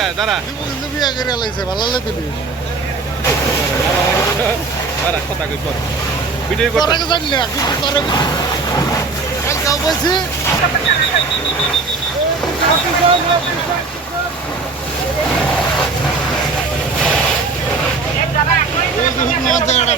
গা দাঁড়া। বিয়া করে লাইছে ভালো লাগে দাঁড়া কথা কই পর। ভিডিও তোরা জানি না কিন্তু তোরা কাল যাও বলছি। না।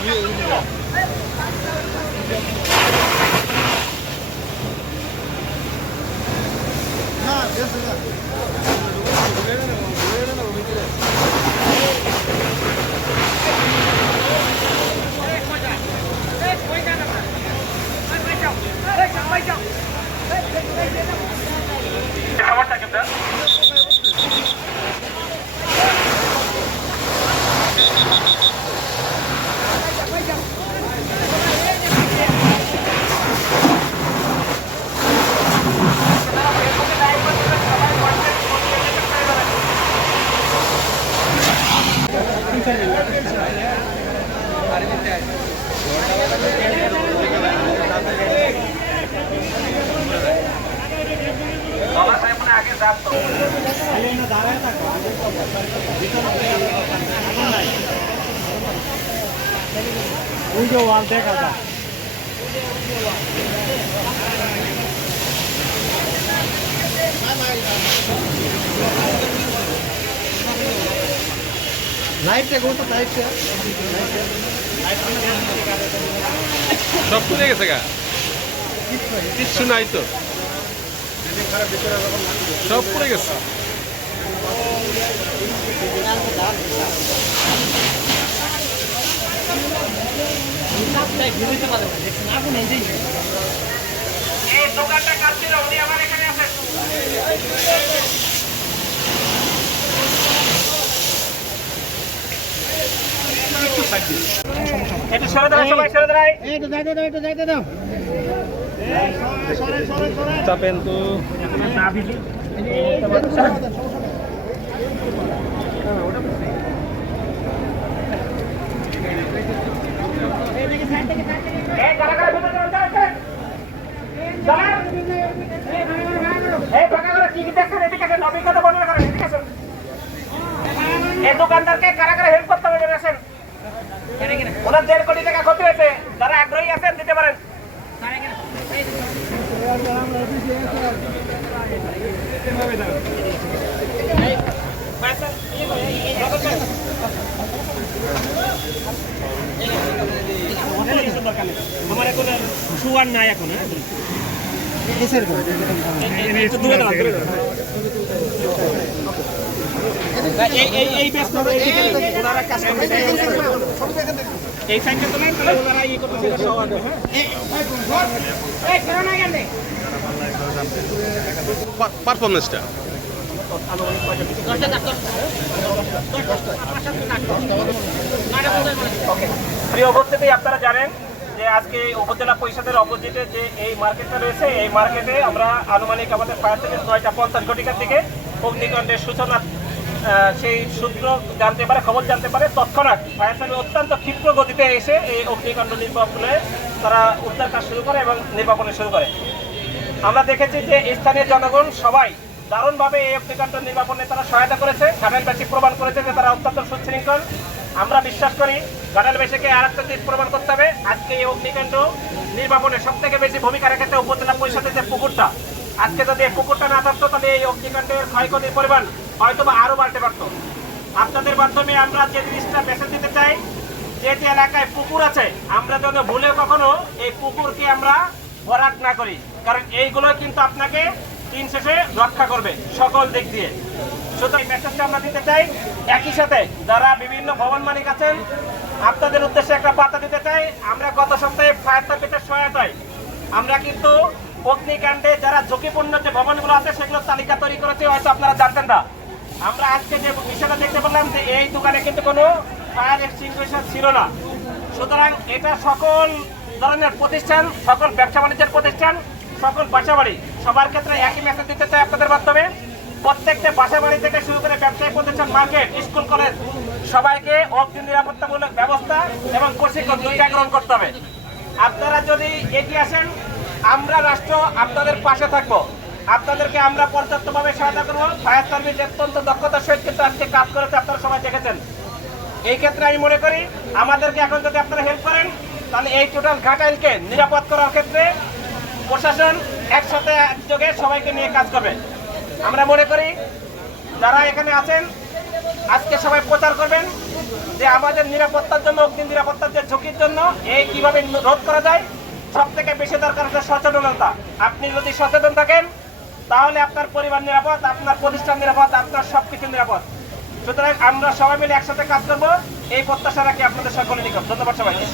ওই যে ওয়াল দেখা যায় লাইটটা তো লাইটটা সব কিচ্ছু নাই তো। সব পুড়ে গেছে। এই দোকানটা কাটছিল উনি আমার এখানে আছেন একটু সরে দাঁড়ায় সবাই সরে দাঁড়ায় এটা যাইতে দাও এটা যাইতে দাও চাপেন তো। দোকানদারকে কারা কারা হেল্প করতে হবে ওনার দেড় কোটি টাকা ক্ষতি হয়েছে। যারা আগ্রহী আছেন, দিতে পারেন। সুয়ার নাই এখন হ্যাঁ। এই সাইডটা তো নাই ওনারা ইয়ে পারফরমেন্সটা? প্রিয় উপস্থিতি, আপনারা জানেন যে আজকে উপজেলা পরিষদের অপোজিটে যে এই মার্কেটটা রয়েছে, এই মার্কেটে আমরা আনুমানিক আমাদের ফায়ার থেকে নয়টা পঞ্চাশ ঘটিকার দিকে অগ্নিকাণ্ডের সূচনা সেই সূত্র জানতে পারে, খবর জানতে পারে। তৎক্ষণাৎ ফায়ার সার্ভিস অত্যন্ত ক্ষিপ্র গতিতে এসে এই অগ্নিকাণ্ড নির্বাপনে তারা উদ্ধার কাজ শুরু করে এবং নির্বাপনে শুরু করে। আমরা দেখেছি যে স্থানীয় জনগণ সবাই দারুণভাবে এই অগ্নিকাণ্ড নির্বাপনে তারা সহায়তা করেছে ঘাটালবাসী প্রমাণ করেছে যে তারা অত্যন্ত সুশৃঙ্খল। আমরা বিশ্বাস করি ঘাটালবাসীকে আর একটা জিনিস প্রমাণ করতে হবে। আজকে এই অগ্নিকাণ্ড নির্বাপনে সব থেকে বেশি ভূমিকা রেখেছে উপজেলা পরিষদের যে পুকুরটা। আজকে যদি এই পুকুরটা না থাকতো, তাহলে এই অগ্নিকাণ্ডের ক্ষয়ক্ষতির পরিমাণ হয়তো বা আরও বাড়তে পারতো। আপনাদের মাধ্যমে আমরা যে জিনিসটা মেসেজ দিতে চাই, যে এলাকায় পুকুর আছে, আমরা যেন ভুলে কখনো এই পুকুরকে আমরা ভরাট না করি। কারণ এইগুলো কিন্তু আপনাকে দিন শেষে রক্ষা করবে সকল দিক দিয়ে। সুতরাং মেসেজটা আমরা দিতে চাই। একই সাথে যারা বিভিন্ন ভবন মালিক আছেন, আপনাদের উদ্দেশ্যে একটা বার্তা দিতে চাই। আমরা গত সপ্তাহে ফায়ার সার্ভিসের সহায়তায় আমরা কিন্তু অগ্নিকাণ্ডে যারা ঝুঁকিপূর্ণ যে ভবনগুলো আছে, সেগুলোর তালিকা তৈরি করেছে। হয়তো আপনারা জানতেন না। আমরা আজকে যে বিষয়টা দেখতে পেলাম যে এই দোকানে কিন্তু কোনো ফায়ার এক্সটিংগুইশার ছিল না। সুতরাং এটা সকল ধরনের প্রতিষ্ঠান, সকল ব্যবসা বাণিজ্যের প্রতিষ্ঠান, সকল বাসা বাড়ি, সবার ক্ষেত্রে একই মেসেজ দিতে চাই আপনাদের মাধ্যমে। প্রত্যেকটা বাসা বাড়ি থেকে শুরু করে ব্যবসায়ী প্রতিষ্ঠান, মার্কেট, স্কুল, কলেজ, সবাইকে অগ্নি নিরাপত্তামূলক ব্যবস্থা এবং প্রশিক্ষণ দুইটা গ্রহণ করতে হবে। আপনারা যদি এগিয়ে আসেন, আমরা রাষ্ট্র আপনাদের পাশে থাকব। আপনাদেরকে আমরা পর্যাপ্তভাবে সহায়তা করব। ফায়ার সার্ভিস অত্যন্ত দক্ষতার সহিত কিন্তু আজকে কাজ করেছে, আপনারা সবাই দেখেছেন। এই ক্ষেত্রে আমি মনে করি, আমাদেরকে এখন যদি আপনারা হেল্প করেন, তাহলে এই টোটাল ঘাটাইলকে নিরাপদ করার ক্ষেত্রে প্রশাসন একসাথে একযোগে সবাইকে নিয়ে কাজ করবে। আমরা মনে করি, যারা এখানে আছেন, আজকে সবাই প্রচার করবেন যে আমাদের নিরাপত্তার জন্য অগ্নি নিরাপত্তার যে ঝুঁকির জন্য এই কীভাবে রোধ করা যায় সব থেকে বেশি দরকার হচ্ছে সচেতনতা। আপনি যদি সচেতন থাকেন তাহলে আপনার পরিবার নিরাপদ, আপনার প্রতিষ্ঠান নিরাপদ, আপনার সবকিছু নিরাপদ। সুতরাং আমরা সবাই মিলে একসাথে কাজ করব। এই প্রত্যাশা রাখি আপনাদের সকলে নিকট। ধন্যবাদ সবাইকে।